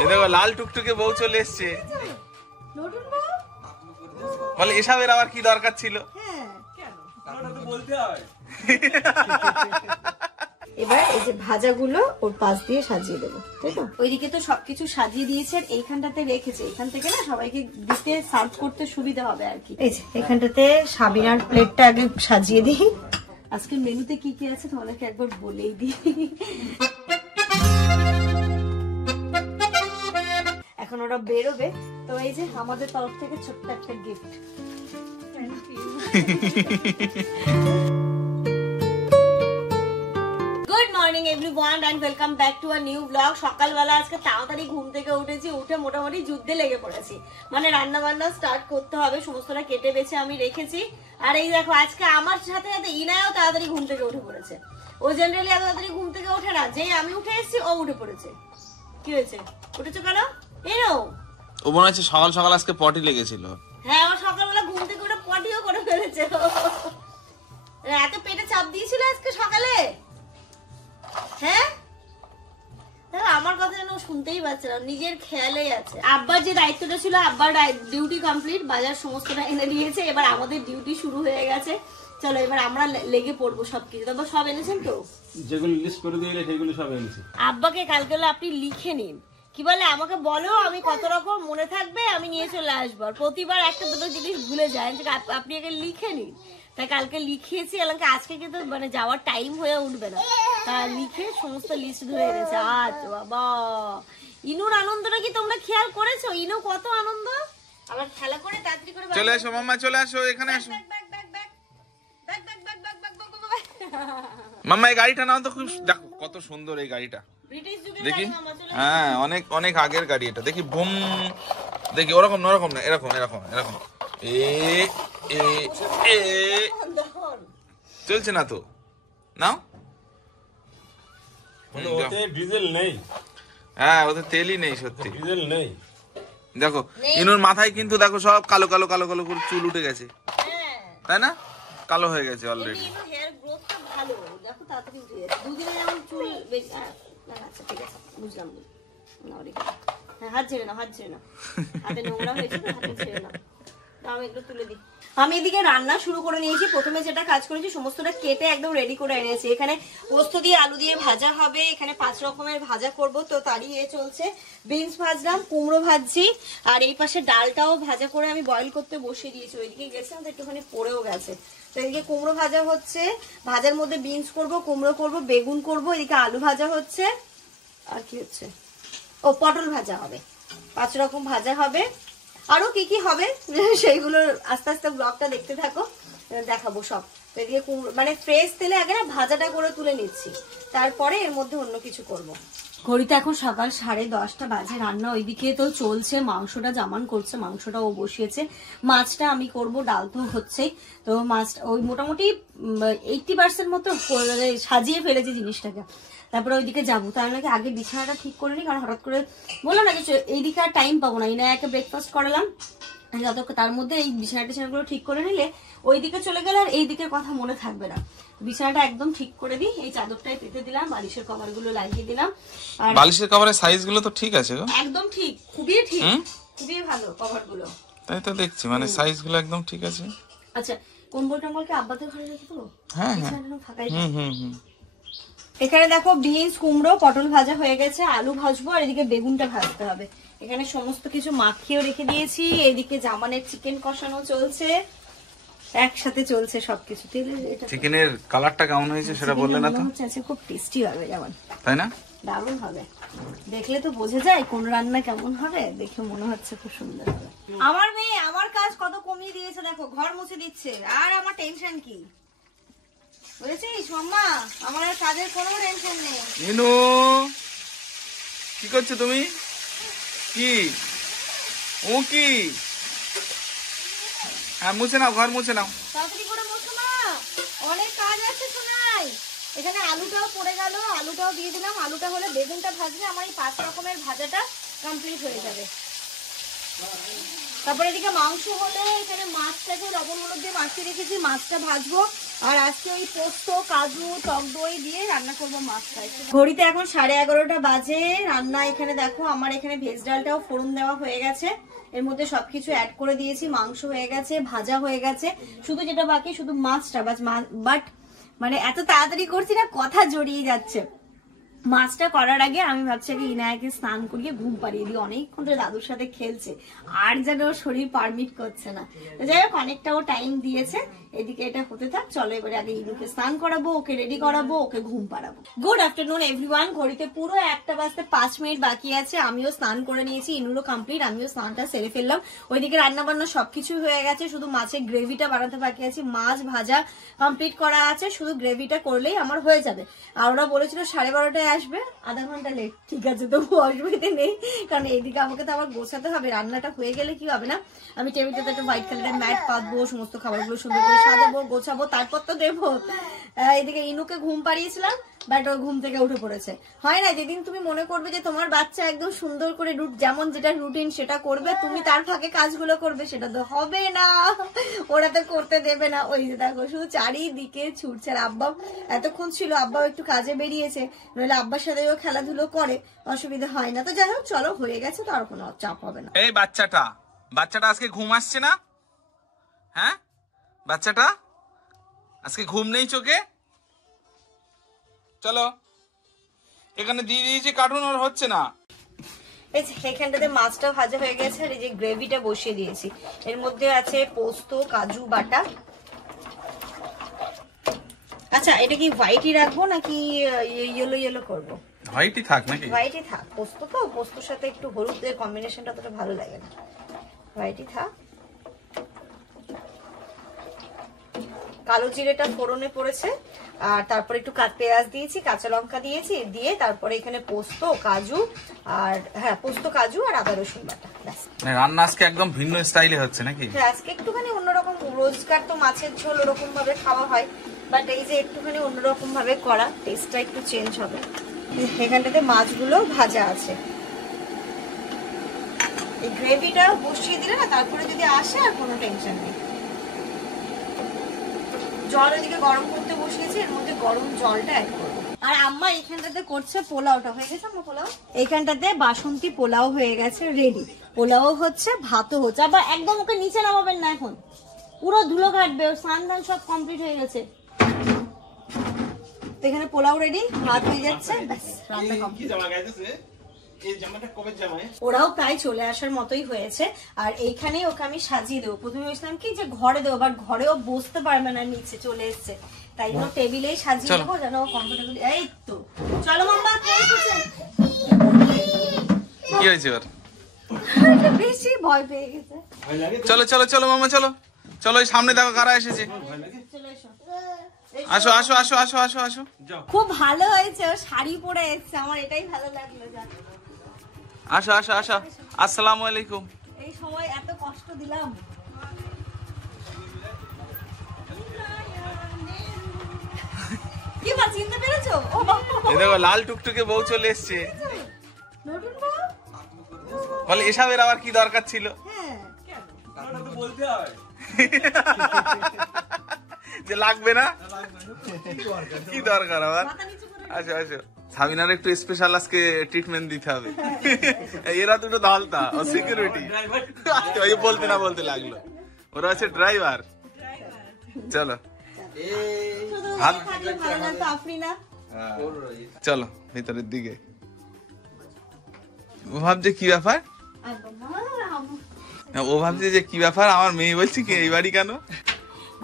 এই দেখো লাল টুকটুকে বউ চলে এসছে। বলে এসবের আবার কি দরকার ছিল? এবার এই যে ভাজাগুলো ওর পাশ দিয়ে সাজিয়ে দেবো, তাই তো? ওইদিকে তো সবকিছু সাজিয়ে দিয়েছে, এইখানটাতে রেখেছে। এখান থেকে না সবাইকে দিতে সার্ভ করতে সুবিধা হবে আর কি। এই যে এখানটাতে সাবিনার প্লেটটা আগে সাজিয়ে দিই। আজকের মেনুতে কি কি আছে তোমাদেরকে একবার বলেই দিই। এখন ওরা বেরোবে, তো এই যে আমাদের তরফ থেকে ছোট্ট একটা gift. Morning everyone and welcome back to a new blog. সকালবেলা আজকে তাড়াতাড়ি ঘুম থেকে উঠেছি, উঠে মোটামুটি যুদ্ধে লেগে পড়েছি। মানে রান্না বান্না স্টার্ট করতে হবে, সমস্তটা কেটে বেছে আমি রেখেছি। আর এই দেখো আজকে আমার সাথে সাথে ইনায়ও তাড়াতাড়ি ঘুম থেকে উঠে পড়েছে। ও জেনারেলি এত তাড়াতাড়ি ঘুম থেকে ওঠে না, যে আমি উঠে এসেছি ও উঠে পড়েছে। কি হয়েছে, উঠেছো কেন? এনো ও মনে হচ্ছে সকাল সকাল আজকে পটি লেগেছিল। হ্যাঁ, ও সকালবেলা ঘুম থেকে উঠে পটিও করে ফেলেছে। এত পেটে চাপ দিয়েছিল আজকে সকালে। হ্যাঁ, আমার কথা যেন শুনতেই পাচ্ছে না, নিজের খেয়ালেই আছে। আব্বার যে দায়িত্বটা ছিল, আব্বার ডিউটি কমপ্লিট, বাজার সমস্তটা এনে দিয়েছে। এবার আমাদের ডিউটি শুরু হয়ে গেছে। চলো এবার আমরা লেগে পড়বো সবকিছু। তারপর সব এনেছেন তো, যেগুলো লিস্ট করে দিয়েছে সেগুলো সব এনেছি। আব্বাকে কালকে আপনি লিখে নিন, কি বলে আমাকে বলো, আমি কত রকম মনে থাকবে আমি নিয়ে চলে আসবো। প্রতিবার একটা দুটো জিনিস ভুলে যায়, আপনি আগে লিখে নিন। তাই কালকে লিখিয়েছি, এলাকা আজকে কিন্তু মানে যাওয়ার টাইম হয়ে উঠবে না, তা লিখে সমস্ত লিস্ট ধরে এনেছে। আচ্ছা বাবা, ইনুর আনন্দটা কি তোমরা খেয়াল করেছো? ইনু কত আনন্দ, আবার খেলা করে তাড়াতাড়ি করে চলে আসো মাম্মা, চলে আসো, এখানে আসো মাম্মা। এই গাড়িটা নাও তো, খুব দেখো কত সুন্দর এই গাড়িটা, দেখি। হ্যাঁ, অনেক অনেক আগের গাড়ি এটা। দেখি বুম, দেখি ওরকম ওরকম না, এরকম এরকম এরকম। চলছে না তো, নাও। ডিজেল নেই। হ্যাঁ, ওতে তেলই নেই, সত্যি ডিজেল নেই। দেখো ইনুর মাথায় কিন্তু দেখো সব কালো কালো কালো কালো করে চুল উঠে গেছে, তাই না? কালো হয়ে গেছে অলরেডি। হেয়ার গ্রোথটা ভালো, দেখো তাড়াতাড়ি উঠে যাচ্ছে। দুদিনে যেমন চুল বেশি। আচ্ছা ঠিক আছে, বুঝলাম। হ্যাঁ, হাত ঝেড়ে নাও, হাত ঝেড়ে নাও, হাতে নোংরা হয়েছে তো, হাতে ঝেড়ে নাও। আমি একটু তুলে দিই। আমি এদিকে রান্না শুরু করে নিয়েছি। প্রথমে যেটা কাজ করেছি, সমস্তটা কেটে একদম রেডি করে এনেছি। এখানে পোস্ত দিয়ে আলু দিয়ে ভাজা হবে, এখানে 5 রকমের ভাজা করব, তো তারই চলছে। বিনস ভাজলাম, কুমড়ো ভাজছি, আর এই পাশে ডালটাও ভাজা করে আমি বয়েল করতে বসিয়ে দিয়েছি। ওইদিকে গেছিলাম তো একটুখানি পড়েও গেছে। তো এদিকে কুমড়ো ভাজা হচ্ছে, ভাজার মধ্যে বিনস করব, কুমড়ো করব, বেগুন করব, এদিকে আলু ভাজা হচ্ছে, আর কি হচ্ছে, ও পটল ভাজা হবে। 5 রকম ভাজা হবে, আরো কি কি হবে সেইগুলো আস্তে আস্তে ব্লগটা দেখতে থাকো, দেখাবো সব। এদিকে মানে ফ্রেশ তেলে আগে না ভাজাটা করে তুলে নিচ্ছি, তারপরে এর মধ্যে অন্য কিছু করব। ঘড়িতে এখন সকাল 10:30 বাজে। রান্না ওইদিকে তো চলছে, মাংসটা জামান করছে, মাংসটা ও বসিয়েছে, মাছটা আমি করব, ডাল তো হচ্ছেই। তো মাছটা ওই মোটামুটি 80% মতো সাজিয়ে ফেলেছি জিনিসটাকে। তারপরে ওইদিকে যাবো, তার নাকি আগে বিছানাটা ঠিক করে নি, কারণ হঠাৎ করে বললাম না কিছু, এইদিকে আর টাইম পাবো না। ইনায়াকে ব্রেকফাস্ট করালাম, তার মধ্যে এই বিছানাগুলো ঠিক করে নিলে ওইদিকে চলে গেলে আর এই দিকের কথা মনে থাকবে না। বিছানাটা একদম ঠিক করে দিই, এই চাদরটাই পেতে দিলাম, বালিশের কভার গুলো লাগিয়ে দিলাম। আর বালিশের কভারের সাইজ গুলো তো ঠিক আছে গো, একদম ঠিক, খুবই ঠিক, খুবই ভালো কভার গুলো। তাই তো দেখছি, মানে সাইজ গুলো একদম ঠিক আছে। আচ্ছা, কম্বল টম্বলকে আব্বাদের ঘরে রেখে দেবো। হ্যাঁ ফাঁকাই। এখানে দেখো বিনস, কুমড়ো, পটল ভাজা হয়ে গেছে, আলু ভাজবো, আর এদিকে বেগুনটা ভাজতে হবে। এখানে সমস্ত কিছু মাখিয়েও রেখে দিয়েছি। এদিকে জামানের চিকেন কষানো চলছে, একসাথে চলছে সবকিছু। চিকেনের কালারটা কেমন হয়েছে সেটা বললে না তো? আচ্ছা, খুব টেস্টি হবে যেমন, তাই না? দারুণ হবে, দেখলে তো বোঝা যায় কোন রান্না কেমন হবে। দেখে মনে হচ্ছে খুব সুন্দর হবে। আমার মেয়ে আমার কাজ কত কমিয়ে দিয়েছে দেখো, ঘর মুছে দিচ্ছে, আর আমার টেনশন কি বুঝেছিস মাম্মা? আমার আর কাজের কোনো টেনশন নেই। ইনু, কি করছো তুমি? কি ও কি? হ্যাঁ, মুছে নাও, ঘর মুছে নাও, তাড়াতাড়ি করে মুছো না, অনেক কাজ আছে শোনাই। এখানে আলুটাও পড়ে গেল, আলুটাও দিয়ে দিলাম। আলুটা হলে বেগুনটা ভাজলে আমার এই 5 রকমের ভাজাটা কমপ্লিট হয়ে যাবে। তারপরে এদিকে মাংস হলে এখানে মাছটাকে লবণ হলুদ দিয়ে মাখিয়ে রেখেছি, মাছটা ভাজবো। আর আজকে ওই পোস্ত, কাজু, টক দই দিয়ে রান্না করবো মাছটা। ঘড়িতে এখন 11:30 বাজে। রান্না এখানে দেখো, আমার এখানে ভেজ ডালটাও ফোড়ন দেওয়া হয়ে গেছে, এর মধ্যে সবকিছু অ্যাড করে দিয়েছি, মাংস হয়ে গেছে, ভাজা হয়ে গেছে, শুধু যেটা বাকি শুধু মাছটা। বাট মানে এত তাড়াতাড়ি করছি না, কথা জড়িয়ে যাচ্ছে। মাছটা করার আগে আমি ভাবছি কি ইনায়াকে স্নান করিয়ে ঘুম পাড়িয়ে দিই, অনেকক্ষণ ধরে দাদুর সাথে খেলছে, আর যেন ওর শরীর পারমিট করছে না। তো যাই হোক, অনেকটা ও টাইম দিয়েছে, এদিকে এটা হতে থাক। চলো এবারে আগে ইনুকে স্নান করাবো, ওকে রেডি করাবো, ওকে ঘুম পাড়াবো। Good afternoon everyone. ঘড়িতে পুরো 1টা বাজতে 5 মিনিট বাকি আছে। আমিও স্নান করে নিয়েছি, ইনুরও কমপ্লিট, আমিও স্নানটা সেরে ফেললাম। ওইদিকে রান্না বান্না সবকিছু হয়ে গেছে, শুধু মাছের গ্রেভিটা বানাতে বাকি আছে। মাছ ভাজা কমপ্লিট করা আছে, শুধু গ্রেভিটা করলেই আমার হয়ে যাবে। আর ওরা বলেছিল 12:30টায় আসবে, আধা ঘন্টা লেট। ঠিক আছে, তবু অসুবিধে নেই, কারণ এইদিকে আমাকে তো আবার গোছাতে হবে। রান্নাটা হয়ে গেলে কি হবে না, আমি টেবিলটাতে একটা হোয়াইট কালারের ম্যাট পাতবো, সমস্ত খাবারগুলো সুন্দর করে সাজাবো, গোছাবো, তারপর তো দেবো। এদিকে ইনুকে ঘুম পাড়িয়েছিলাম, বাট ও ঘুম থেকে উঠে পড়েছে। হয় না, যেদিন তুমি মনে করবে যে তোমার বাচ্চা একদম সুন্দর করে যেমন যেটা রুটিন সেটা করবে, তুমি তার ফাঁকে কাজগুলো করবে, সেটা তো হবে না, ওরা তো করতে দেবে না। ওই যে দেখো, শুধু চারিদিকে ছুটছে। আর আব্বা এতক্ষণ ছিল, আব্বাও একটু কাজে বেরিয়েছে, নইলে আব্বার সাথে ও খেলাধুলো করে, অসুবিধা হয় না। তো যাই হোক, চলো, হয়ে গেছে তো আর কোনো চাপ হবে না। এই বাচ্চাটা আজকে ঘুম আসছে না? হ্যাঁ, বাচ্চাটা আজকে ঘুম নেই চোখে? চলো, এখানে দিয়ে দিয়েছি কার্টুন, আর হচ্ছে না। এই যে এখানটাতে মাছটা ভাজা হয়ে গেছে, আর এই যে গ্রেভিটা বসিয়ে দিয়েছি। এর মধ্যে আছে পোস্ত, কাজু বাটা। আচ্ছা, এটা কি হোয়াইটই রাখবো নাকি ইয়েলো ইয়েলো করবো? হোয়াইটই থাক নাকি? হোয়াইটই থাক। পোস্ত তো, পোস্তর সাথে একটু হলুদের কম্বিনেশনটা তো ভালো লাগে না, হোয়াইটই থাক। কালো জিরেটা ফোড়নে পড়েছে, আর তারপরে একটু পেঁয়াজ দিয়েছি, কাঁচা লঙ্কা দিয়েছি, দিয়ে তারপরে এখানে পোস্ত, কাজু আর পোস্ত, কাজু আর আদা রসুন বাটা। মানে রান্না আজকে একদম ভিন্ন স্টাইলে হচ্ছে নাকি? হ্যাঁ, আজকে একটুখানি অন্যরকম। রোজকার তো মাছের ঝোল ওরকম ভাবে খাওয়া হয়, বাট এই যে একটুখানি অন্যরকম ভাবে করা, টেস্টটা একটু চেঞ্জ হবে। এখানটাতে মাছগুলো ভাজা আছে, এই গ্রেভিটা বসিয়ে দিলে না, তারপরে যদি আসে আর কোনো টেনশন নেই। জল এদিকে গরম করতে বসিয়েছি, এর মধ্যে গরম জলটা অ্যাড করবো। আর আম্মা এখানটাতে করছে পোলাওটা। হয়ে গেছে আমার পোলাও। এইখানটাতে বাসন্তী পোলাও হয়ে গেছে রেডি। পোলাও হচ্ছে, ভাতও হচ্ছে। আবার একদম ওকে নিচে নামাবেন না, এখন পুরো ধুলো কাটবে। স্নান ধান সব কমপ্লিট হয়ে গেছে। তো এখানে পোলাও রেডি, ভাত হয়ে যাচ্ছে, ব্যাস রান্না কমপ্লিট। ওরাও প্রায় চলে আসার মতোই হয়েছে। আর এইখানেই ওকে আমি সাজিয়ে দেবো। প্রথমে বলছিলাম কি যে ঘরে দেবো, বাট ঘরেও বসতে পারবে না, নিচে চলে এসছে, তাই জন্য টেবিলেই সাজিয়ে দেবো, যেন ও কমফোর্টেবল। এই তো চলো মাম্মা, কে এসেছে? কি হয়েছে ওর? বেশি ভয় পেয়ে গেছে। চলো চলো চলো মামা, চলো চলো, এই সামনে দেখো কারা এসেছে। আসো আসো আসো আসো আসো আসো। খুব ভালো হয়েছে, ও শাড়ি পরে এসছে, আমার এটাই ভালো লাগলো। আসো আসো আসো, আসসালামু আলাইকুম। এই সময় এত কষ্ট দিলাম। কি বল, চিনতে পেরেছো? ও বাবা, এই দেখো লাল টুকটুকে বউ চলে এসেছে। নতুন বউ? বলে এসবের আবার কি দরকার ছিল? হ্যাঁ, বলতে হয় যে লাগবে না, কি দরকার আবার? মাথা নিচু করে। আসো আসো, সাবিনার একটু স্পেশাল আজকে ট্রিটমেন্ট দিতে হবে। এরা দুটো দলতা ও সিকিউরিটি, ওই বলতে না বলতে লাগলো, ওরা আছে ড্রাইভার। চলো শুধু মেয়ে থাকলে ভালো লাগতো, আফরিনা। চলো ভিতরের দিকে। ও ভাবছে কি ব্যাপার, আর বাবা, ও ভাবছে যে কি ব্যাপার, আমার মেয়ে বলছে কি এই বাড়ি কেন?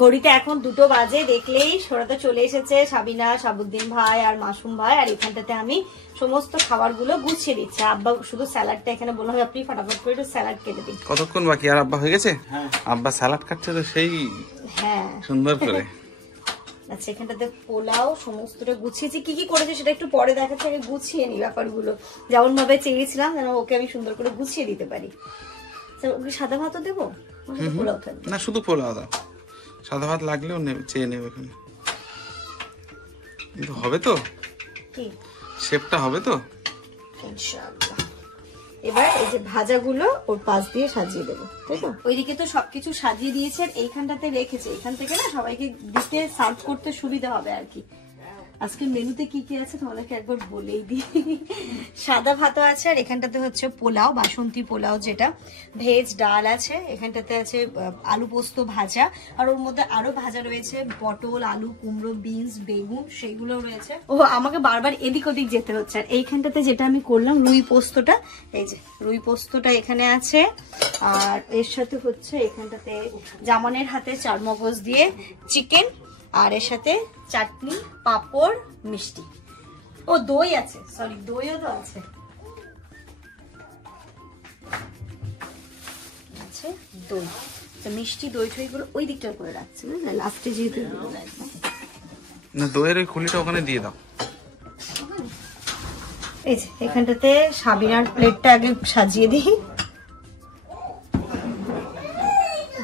ঘড়িতে এখন 2টো বাজে, দেখলেই সোরা তো চলে এসেছে, সাবিনা, সাবুদ্দিন ভাই আর মাসুম ভাই। আর এখানটাতে আমি সমস্ত খাবারগুলো গুছিয়ে দিচ্ছি। আব্বা শুধু স্যালাডটা এখানে বললাম আপনি ফটাফট করে একটু স্যালাড কেটে দিন। কতক্ষণ বাকি? আর আব্বা হয়ে গেছে? আব্বা স্যালাড কাটছে তো সেই হ্যাঁ সুন্দর করে। আচ্ছা, এখানটাতে পোলাও সমস্তটা গুছিয়েছি। কি কি করেছে সেটা একটু পরে দেখাচ্ছি, আগে গুছিয়ে নি ব্যাপারগুলো, যেমন ভাবে চেয়েছিলাম যেন ওকে আমি সুন্দর করে গুছিয়ে দিতে পারি। ওকে সাদা ভাতও দেবো, পোলাও থাকবে না, শুধু পোলাও দাও, সাদা ভাত লাগলেও চেয়ে নেবে। কিন্তু হবে তো, কি শেপটা হবে তো? ইনশাআল্লাহ। এবার এই যে ভাজাগুলো ওর পাশ দিয়ে সাজিয়ে দেবো, তাই তো? ওইদিকে তো সবকিছু সাজিয়ে দিয়েছে, আর এইখানটাতে রেখেছে। এখান থেকে না সবাইকে দিতে সার্ভ করতে সুবিধা হবে আর কি। আজকে মেনুতে কি কি আছে তোমাদেরকে একবার বলেই দিই। সাদা ভাত আছে, আর এখানটাতে হচ্ছে পোলাও, বাসন্তী পোলাও যেটা, ভেজ ডাল আছে, এখানটাতে আছে আলু পোস্ত ভাজা, আর ওর মধ্যে আরো ভাজা রয়েছে পটল, আলু, কুমড়ো, বিনস, বেগুন, সেইগুলো রয়েছে। ও আমাকে বারবার এদিক ওদিক যেতে হচ্ছে। আর এইখানটাতে যেটা আমি করলাম রুই পোস্তটা, এই যে রুই পোস্তটা এখানে আছে, আর এর সাথে হচ্ছে এখানটাতে জামানের হাতে চারমগজ দিয়ে চিকেন, আর এর সাথে চাটনি, পাঁপড়, মিষ্টি। ও দই আছে, সরি দইও তো আছে, দই। তো মিষ্টি দই টই গুলো ওই দিকটা করে রাখছি না, লাস্টে যেহেতু না দইয়ের ওই খুলিটা ওখানে দিয়ে দাও। এই যে এখানটাতে সাবিনার প্লেটটা আগে সাজিয়ে দিই।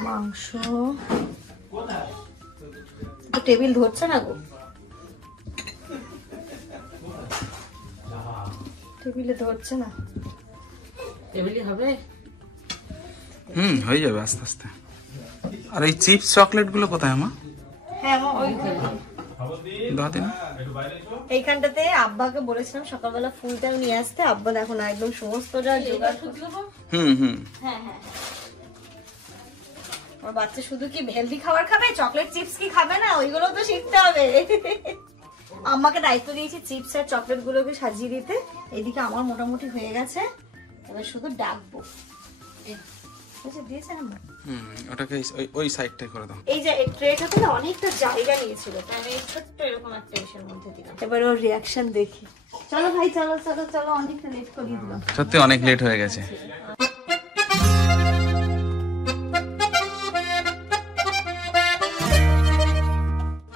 মাংস টেবিল ধরছে না গো, টেবিলে ধরছে না। টেবিলে হবে, হয়ে যাবে আস্তে আস্তে। আর এই চিপস চকলেট গুলো কোথায় মা? হ্যাঁ মা ওইখানে দাও দিন। এইখানটাতে আব্বাকে বলেছিলাম সকালবেলা ফুলটাও নিয়ে আসতে, আব্বা দেখো না একদম সমস্তটা জোগাড় করে। হ্যাঁ হ্যাঁ, আমার বাচ্চা শুধু কি হেলদি খাবার খাবে, চকলেট চিপস কি খাবে না? ওইগুলো তো শিখতে হবে। আম্মাকে দায়িত্ব দিয়েছি চিপস আর চকলেট গুলোকে সাজিয়ে দিতে। এদিকে আমার মোটামুটি হয়ে গেছে, এবার শুধু ডাকবো। দিয়েছেন আম্মা? ওটাকে ওই সাইডটাই করে দাও। এই যে এই ট্রেটাতে না অনেকটা জায়গা নিয়েছিল, তাই আমি ছোট্ট এরকম একটা ইসের মধ্যে দিলাম। এবার ওর রিয়াকশন দেখি। চলো ভাই চলো চলো চলো, অনেকটা লেট করিয়ে দিলাম। সত্যি অনেক লেট হয়ে গেছে।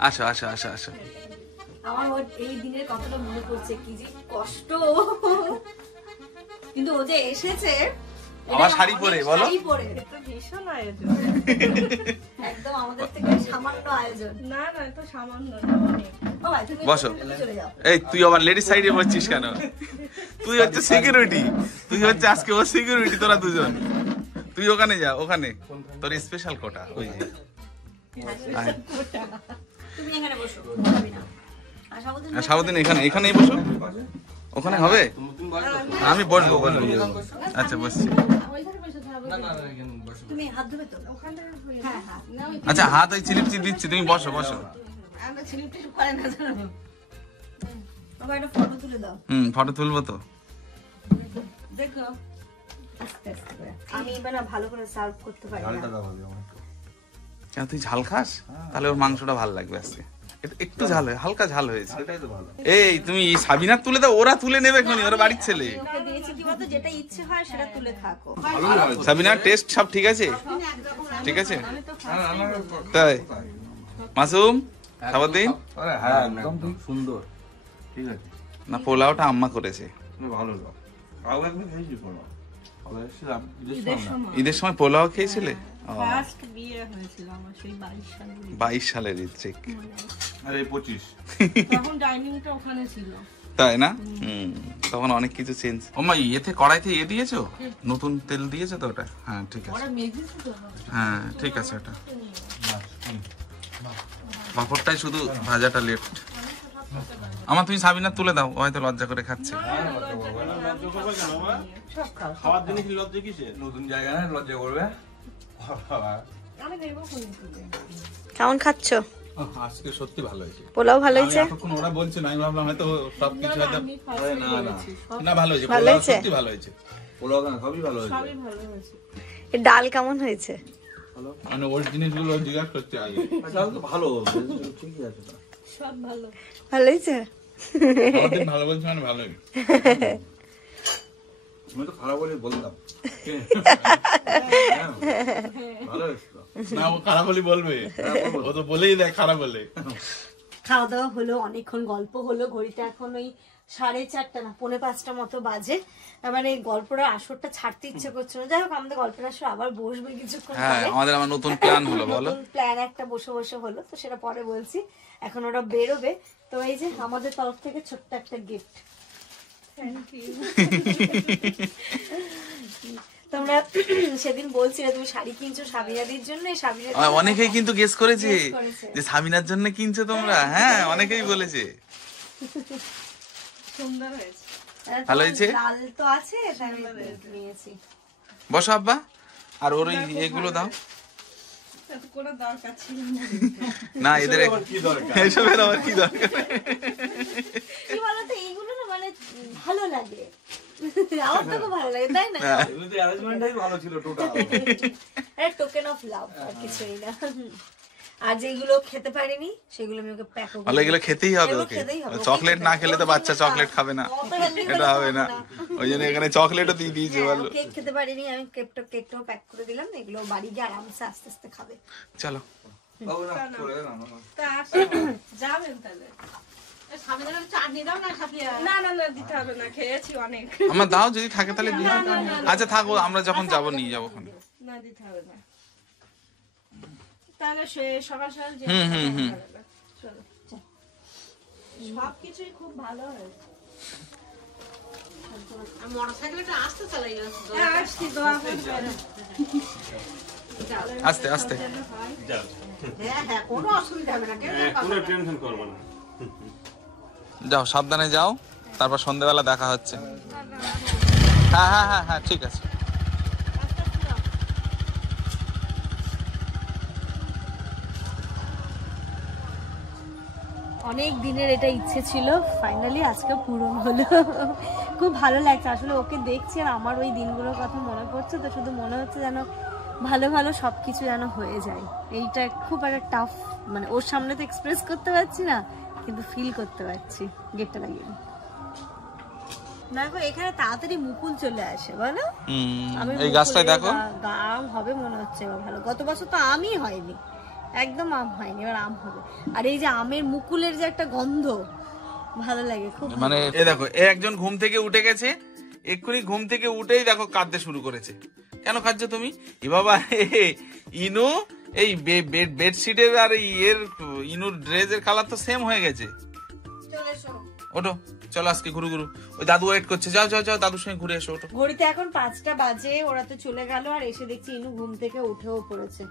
আসো আসো আসো আসো। আমার ওর এই দিনের কথাটা মনে পড়ছে, কি যে কষ্ট। কিন্তু ও যে এসেছে আমার শাড়ি পরে, বলো। শাড়ি পরে এটা ভীষণ আয়োজন। একদম আমাদের থেকে সামান্য আয়োজন। না না এটা সামান্য না, অনেক। ও ভাই তুমি বসো। চলে যাও। এই তুই আবার লেডিস সাইডে বসছিস কেন? তুই হচ্ছে সিকিউরিটি, তুই হচ্ছে আজকে ও সিকিউরিটি, তোরা দুজন। তুই ওখানে যা, ওখানে তোর স্পেশাল কোটা। ওই যে তুমি এখানে বসো, আর সাবধান এখানে, এখানেই বসো। ওখানে হবে? আমি বসবো, বসবো। আচ্ছা বসছি। তুমি হাত ধুবে তো? হ্যাঁ হ্যাঁ। আচ্ছা হাত ওই চিলিপ চিপ দিচ্ছি, তুমি বসো বসো। আমরা ছিলিপটি পারে না জানো। বাবা একটা ফটো তুলে দাও। ফটো তুলবো তো। দেখো আস্তে আস্তে করে। আমি এবার না ভালো করে সার্ভ করতে পারি না। কেন তুই ঝাল খাস? তাহলে ওর মাংসটা ভালো লাগবে আজকে। একটু ঝাল হয়, হালকা ঝাল হয়েছে। এই তুমি সাবিনার তুলে দাও, ওরা তুলে নেবে এখনই, ওরা বাড়ির ছেলে। ওকে দিয়েছি কি বলতো, যেটা ইচ্ছে হয় সেটা তুলে থাকো। সাবিনার টেস্ট সব ঠিক আছে? ঠিক আছে তাই? মাসুম সাবধান। হ্যাঁ একদম খুব সুন্দর, ঠিক আছে। না পোলাওটা আম্মা করেছে। ভালো লোক, আগে একদিন খেয়েছি পোলাও, আগে এসেছিলাম ঈদের সময় পোলাও খেয়েছিলে? ফার্স্ট বিয়ে হয়েছিল আমার সেই 22 সালে। 22 সালের ঈদ, ঠিক। আরে 25 তখন ডাইনিংটা ওখানে ছিল, তাই না? তখন অনেক কিছু চেঞ্জ। ও মা ইয়েতে কড়াইতে দিয়েছো? নতুন তেল দিয়েছো তো ওটা? হ্যাঁ ঠিক আছে। হ্যাঁ ঠিক আছে, ওটা পাঁপড়টাই শুধু ভাজাটা লেফট। আমার তুমি সাবিনা তুলে দাও, ও হয়তো লজ্জা করে খাচ্ছে। খাওয়ার দিনে কি লজ্জা কিসে? নতুন জায়গা না, লজ্জা করবে? কেমন খাচ্ছ? আজকে সত্যি ভালো হয়েছে, পোলাও ভালো হয়েছে। এতক্ষণ ওরা বলছে না, আমি ভাবলাম হয়তো সবকিছু হয়তো না ভালো হয়েছে। ভালো হয়েছে, সত্যি ভালো হয়েছে। পোলাও না সবই ভালো হয়েছে। এই ডাল কেমন হয়েছে? মানে ওর জিনিসগুলো জিজ্ঞাসা করছে আগে। আচ্ছা তো ভালো, ঠিকই আছে, সব ভালো। ভালো হয়েছে? আমাদের ভালো বলছে মানে ভালোই। তুমি তো খারাপ বলে বলতাম। ভালো হয়েছে না, ও খারাপ বলে বলবে, ও তো বলেই দেয় খারাপ বলে। খাওয়া দাওয়া হলো, অনেকক্ষণ গল্প হলো। ঘড়িতে এখন ওই 4:30 না 4:45 মতো বাজে। এবারে এই গল্পটা আসরটা ছাড়তে ইচ্ছে করছে না। যাই হোক আমাদের গল্পের আসর আবার বসবে কিছুক্ষণ হ্যাঁ পরে। আমাদের আবার নতুন প্ল্যান হলো, বলো। নতুন প্ল্যান একটা বসে বসে হলো, তো সেটা পরে বলছি। এখন ওরা বেরোবে, তো এই যে আমাদের তরফ থেকে ছোট্ট একটা গিফট। Thank you. তোমরা সেদিন বলছিলে তুমি শাড়ি কিনছো সাবিনাদির জন্য, অনেকেই কিন্তু গেস করেছে যে সাবিনার জন্য কিনছো তোমরা। হ্যাঁ, অনেকেই বলেছে। সুন্দর হয়েছে, ভালো হয়েছে। লাল তো আছে তাই নিয়েছি। বসো আব্বা, আর ওর এগুলো দাও। কোনো দরকার ছিল না, এদের এসবের আবার কি দরকার? কি বলতো, এইগুলো না মানে ভালো লাগে, আমার তো খুব ভালো লাগে, তাই না? ভালো ছিল টোটাল, টোকেন অফ লাভ, আর কিছুই না। আর যেগুলো খেতে পারিনি সেগুলো আমি ওকে প্যাক করে, ভালো, এগুলো খেতেই হবে ওকে। চকলেট না খেলে তো বাচ্চা চকলেট খাবে না, এটা হবে না। ওই জন্য এখানে চকলেটও দিয়ে দিয়েছে। ভালো, কেক খেতে পারিনি আমি, কেকটাও প্যাক করে দিলাম, এগুলো বাড়ি গিয়ে আরামসে আস্তে আস্তে খাবে। চলো যাবেন তাহলে? আমার দাও, যদি থাকে তাহলে দিয়ে। আচ্ছা থাকো, আমরা যখন যাবো নিয়ে যাবো ওখানে। তাহলে সকাল সকাল সবকিছুই খুব ভালো হয়েছে। আস্তে আস্তে কোনো অসুবিধা হবে না, টেনশন করবো না। যাও, সাবধানে যাও, তারপর সন্ধ্যেবেলা দেখা হচ্ছে। হ্যাঁ হ্যাঁ হ্যাঁ হ্যাঁ, ঠিক আছে। অনেক দিনের এটা ইচ্ছে ছিল, ফাইনালি আজকে পূরণ হলো। খুব ভালো লাগছে আসলে ওকে দেখছি, আর আমার ওই দিনগুলোর কথা মনে পড়ছে, তো শুধু মনে হচ্ছে যেন ভালো ভালো সবকিছু যেন হয়ে যায়। এইটা খুব একটা টাফ, মানে ওর সামনে তো এক্সপ্রেস করতে পারছি না, কিন্তু ফিল করতে পারছি। গেটটা লাগিয়ে দেখো, এখানে তাড়াতাড়ি মুকুল চলে আসে, বলো? এই গাছটাই দেখো, আম হবে মনে হচ্ছে এবার ভালো। গত বছর তো আমই হয়নি, একদম আম হয়নি, এবার আম হবে। আর এই যে আমের মুকুলের যে একটা গন্ধ ভালো লাগে খুব। মানে এ দেখো, একজন ঘুম থেকে উঠে গেছে, এক্ষুনি ঘুম থেকে উঠেই দেখো কাঁদতে শুরু করেছে। কেন কাঁদছো তুমি? এ বাবা, ইনু এই বেডশিটের আর এর ইনুর ড্রেসের কালার তো সেম হয়ে গেছে। ওঠো, চলো আজকে ঘুরু ঘুরু। ওই দাদু ওয়েট করছে, যাও যাও যাও, দাদুর সঙ্গে ঘুরে এসো। ওঠো, ঘড়িতে এখন 5টা বাজে, ওরা তো চলে গেল, আর এসে দেখছি ইনু ঘুম থেকে উঠেও পড়েছে।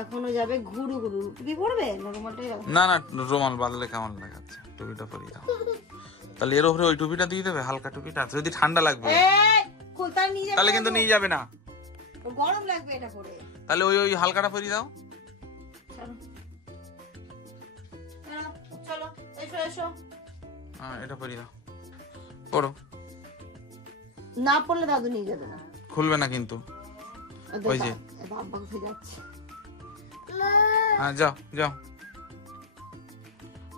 এখনো যাবে ঘুরু ঘুরু। টুপি পরবে না রুমালটাই যাবে? না না, রুমাল বাঁধলে কেমন লাগাচ্ছে, টুপিটা পরিয়ে দাও। তাহলে এর উপরে ওই টুপিটা দিয়ে দেবে, হালকা টুপিটা, যদি ঠান্ডা লাগবে তাহলে কিন্তু নিয়ে যাবে না, গরম লাগবে এটা পরে। তাহলে ওই ওই হালকাটা পরিয়ে দাও। চলো এসো এসো, হ্যাঁ এটা পরিয়ে দাও, পড়ো। না পড়লে দাদু নিয়ে যাবে না, খুলবে না কিন্তু। ওই যে বাবা উঠে যাচ্ছে। হ্যাঁ যাও যাও,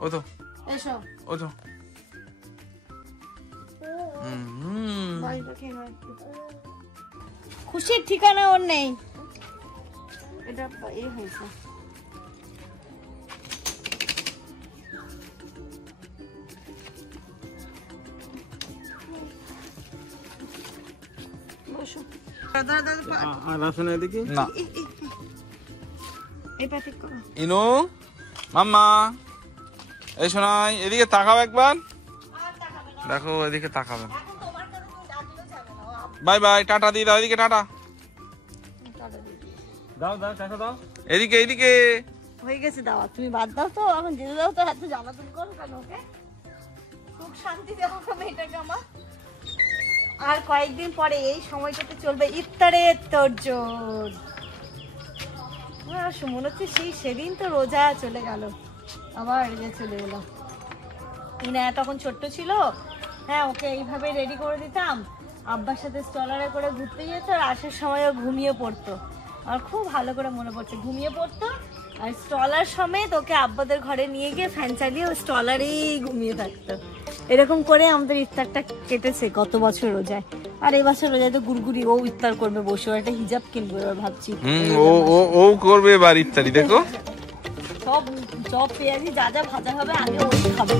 ও তো এসো, ও তো। খুশির ঠিকানা ওর নেই, এটা এই হয়েছে। ইনু মাম্মা, এই শোনাই, এদিকে তাকাও একবার, দেখো এদিকে তাকাবেন। বাই বাই, টাটা দিয়ে দাও, এদিকে টাটা দাও দাও, টাকা দাও, এদিকে এদিকে। হয়ে গেছে দাওয়া, তুমি বাদ দাও তো, এখন যেতে দাও তো, এত জ্বালাতন করো কেন ওকে? খুব শান্তি দেওয়া মেয়েটাকে আমার। আর কয়েকদিন পরে এই সময়টাতে চলবে ইফতারের তোড়জোড়। মনে হচ্ছে সেদিন তো রোজা চলে গেল, আবার যে চলে এলো। ইনা তখন ছোট্ট ছিল, হ্যাঁ ওকে এইভাবে রেডি করে দিতাম, আব্বার সাথে স্টলারে করে ঘুরতে যেত, আর আসার সময় ও ঘুমিয়ে পড়তো। আর খুব ভালো করে মনে পড়ছে, ঘুমিয়ে পড়তো, আর স্টলার সমেত ওকে আব্বাদের ঘরে নিয়ে গিয়ে ফ্যান চালিয়ে ও স্টলারেই ঘুমিয়ে থাকতো। এরকম করে আমাদের ইফতারটা কেটেছে গত বছর রোজায়। আর এই বছর রোজায় তো গুড়গুড়ি ও ইফতার করবে বসে, একটা হিজাব কিনবো এবার ভাবছি। ও করবে এবার ইফতারি, দেখো সব পেঁয়াজি যা যা ভাজা হবে আগে ওই খাবে।